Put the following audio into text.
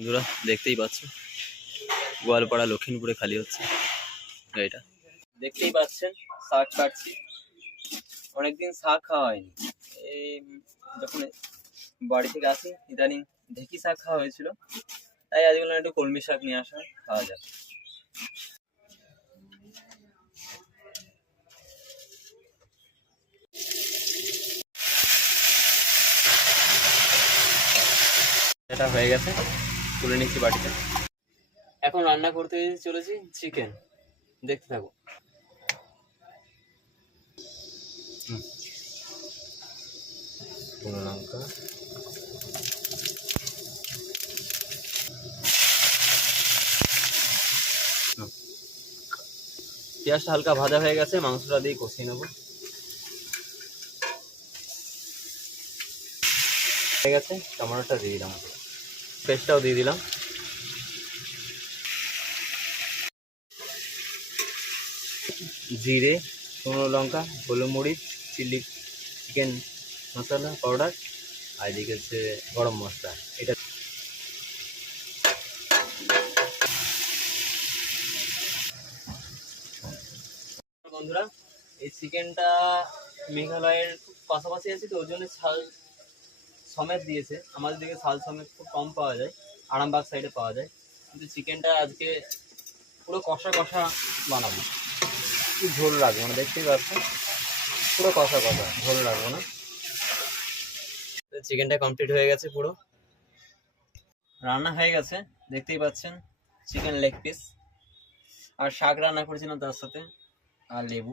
বন্ধুরা দেখতেই পাচ্ছ গোয়ালপাড়া লক্ষিণপুরে খালি হচ্ছে গাড়িটা। দেখতেই পাচ্ছেন শাক কাটছি, অনেকদিন শাক খাওয়া হয়নি। এই যখন বাড়ি থেকে আসি ইদানিং ঢেঁকি শাক খাওয়া হয়েছিল, তাই আজকে একটু কলমি শাক নিয়ে আসা খাওয়া যাক। এটা হয়ে গেছে, তুলে নিচ্ছি বাটিতে। এখন রান্না করতে চলেছি চিকেন, দেখতে থাকো। শুকনো লঙ্কা, পেঁয়াজটা হালকা ভাজা হয়ে গেছে, মাংসটা দিয়ে কষিয়ে নেবো। হয়ে গেছে, টমেটোটা দিয়ে দিলাম, পেস্টটাও দিয়ে দিলাম। জিরে, শুকনো লঙ্কা, গোলমরিচ, চিকেন মশলা পাউডার, আর এদিকে হচ্ছে গরম মশলা। এটা বন্ধুরা, এই চিকেনটা মেঘালয়ের খুব পাশাপাশি আছে তো, ওই জন্য ছাল সমেত দিয়েছে। আমাদের দিকে ছাল সমেত খুব কম পাওয়া যায়, আরামবাগ সাইডে পাওয়া যায়। কিন্তু চিকেনটা আজকে পুরো কষা কষা বানাবো, একটু ঝোল রাখবো না, দেখতেই পাচ্ছেন পুরো কষা কষা, ঝোল রাখবো না। চিকেনটা কমপ্লিট হয়ে গেছে, পুরো রান্না হয়ে গেছে, দেখতেই পাচ্ছেন চিকেন লেগ পিস। আর শাক রান্না করেছিলাম তার সাথে, আর লেবু।